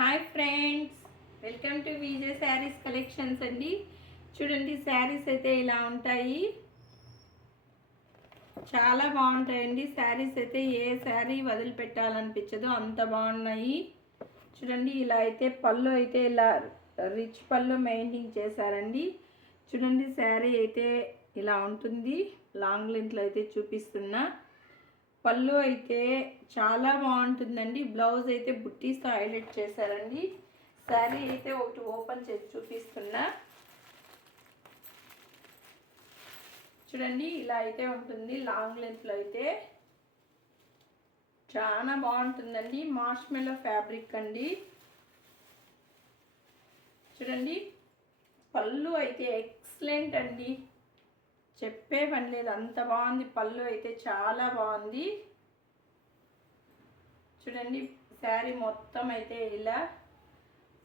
Hi friends, welcome to VJ saris collections అండి. చూడండి, శారీస్ అయితే ఇలా ఉంటాయి. చాలా బాగుంటాయండి శారీస్ అయితే. ఏ శారీ వదిలిపెట్టాలనిపించదు, అంత బాగున్నాయి. చూడండి, ఇలా అయితే పళ్ళు అయితే ఇలా రిచ్ పళ్ళు మెయింటైన్ చేశారండి. చూడండి, శారీ అయితే ఇలా ఉంటుంది. లాంగ్ లెంత్లో అయితే చూపిస్తున్నా. పళ్ళు అయితే చాలా బాగుంటుందండి. బ్లౌజ్ అయితే బుట్టీస్తో హైలైట్ చేశారండి. శారీ అయితే ఒకటి ఓపెన్ చేసి చూపిస్తున్నా. చూడండి, ఇలా అయితే ఉంటుంది. లాంగ్ లెంత్లో అయితే చాలా బాగుంటుందండి. మార్ష్మెల్లో ఫ్యాబ్రిక్ అండి. చూడండి, పళ్ళు అయితే ఎక్సలెంట్ అండి, చెప్పే పని లేదు, అంత బాగుంది. పళ్ళు అయితే చాలా బాగుంది. చూడండి, శారీ మొత్తం అయితే ఇలా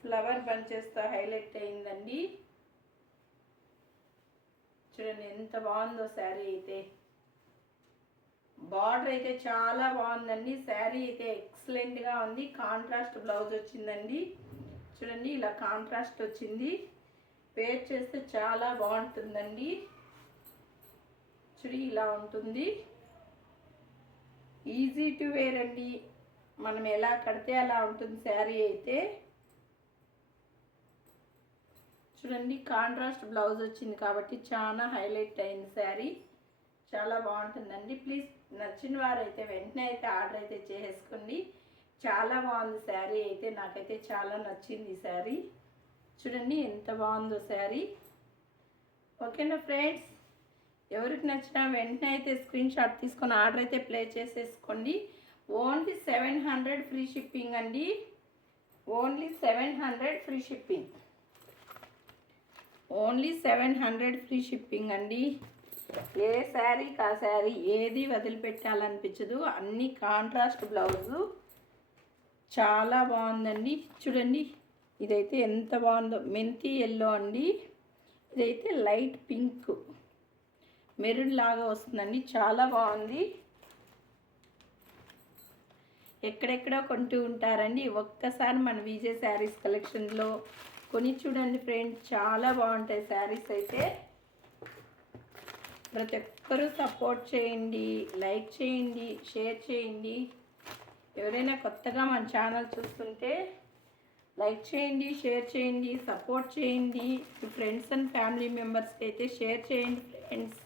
ఫ్లవర్ బంచెస్తో హైలైట్ అయిందండి. చూడండి ఎంత బాగుందో శారీ అయితే. బార్డర్ అయితే చాలా బాగుందండి. శారీ అయితే ఎక్సలెంట్గా ఉంది. కాంట్రాస్ట్ బ్లౌజ్ వచ్చిందండి. చూడండి, ఇలా కాంట్రాస్ట్ వచ్చింది. వేర్ చేస్తే చాలా బాగుంటుందండి. చూడి, ఇలా ఉంటుంది. ఈజీ టు వేర్ అండి. మనం ఎలా కడితే అలా ఉంటుంది శారీ అయితే. చూడండి, కాంట్రాస్ట్ బ్లౌజ్ వచ్చింది కాబట్టి చాలా హైలైట్ అయింది శారీ. చాలా బాగుంటుందండి. ప్లీజ్ నచ్చిన వారైతే వెంటనే అయితే ఆర్డర్ అయితే చేసుకోండి. చాలా బాగుంది శారీ అయితే. నాకైతే చాలా నచ్చింది ఈ శారీ. చూడండి ఎంత బాగుందో శారీ. ఓకేనా ఫ్రెండ్స్, ఎవరికి నచ్చినా వెంటనే అయితే స్క్రీన్ షాట్ తీసుకొని ఆర్డర్ అయితే ప్లే చేసేసుకోండి. ఓన్లీ 700 ఫ్రీ షిప్పింగ్ అండి. Only 700 free shipping. Only 700 free shipping అండి. ఏ శారీ కా శారీ ఏది వదిలిపెట్టాలనిపించదు. అన్ని కాంట్రాస్ట్ బ్లౌజు చాలా బాగుందండి. చూడండి, ఇదైతే ఎంత బాగుందో. మెంతి ఎల్లో అండి. ఇదైతే లైట్ పింక్ మెరూన్ లాగా వస్తుందండి. చాలా బాగుంది. ఎక్కడెక్కడో కొంటూ ఉంటారండి. ఒక్కసారి మన విజే శారీస్ కలెక్షన్లో కొని చూడండి ఫ్రెండ్స్. చాలా బాగుంటాయి శారీస్ అయితే. ప్రతి ఒక్కరూ సపోర్ట్ చేయండి, లైక్ చేయండి, షేర్ చేయండి. ఎవరైనా కొత్తగా మన ఛానల్ చూస్తుంటే లైక్ చేయండి, షేర్ చేయండి, సపోర్ట్ చేయండి. మీ ఫ్రెండ్స్ అండ్ ఫ్యామిలీ మెంబర్స్కి అయితే షేర్ చేయండి ఫ్రెండ్స్.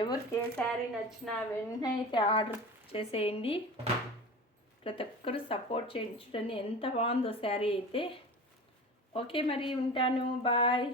ఎవరికి ఏ శారీ నచ్చినా వెంటనే అయితే ఆర్డర్ చేసేయండి. ప్రతి ఒక్కరు సపోర్ట్ చేయండి. చూడండి ఎంత బాగుందో శారీ అయితే. ఓకే, మరి ఉంటాను. బాయ్.